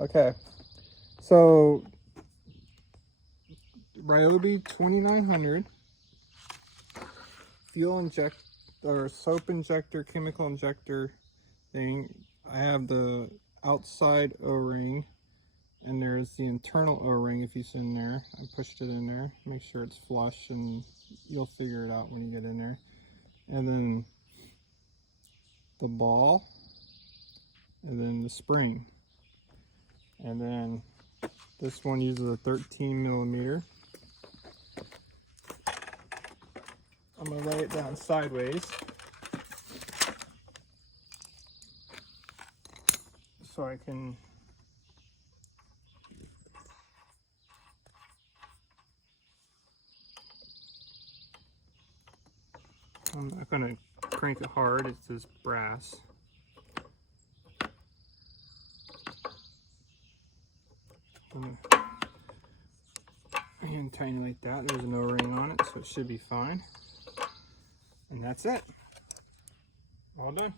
Okay, so Ryobi 2900 fuel inject or soap injector, chemical injector thing. I have the outside O-ring, and there's the internal O-ring. If you see in there, I pushed it in there. Make sure it's flush, and you'll figure it out when you get in there. And then the ball, and then the spring, and then this one uses a 13 millimeter. I'm gonna lay it down sideways so I can I'm not gonna crank it hard, it's just brass. And tiny like that. There's an O-ring on it, so it should be fine. And that's it. All done.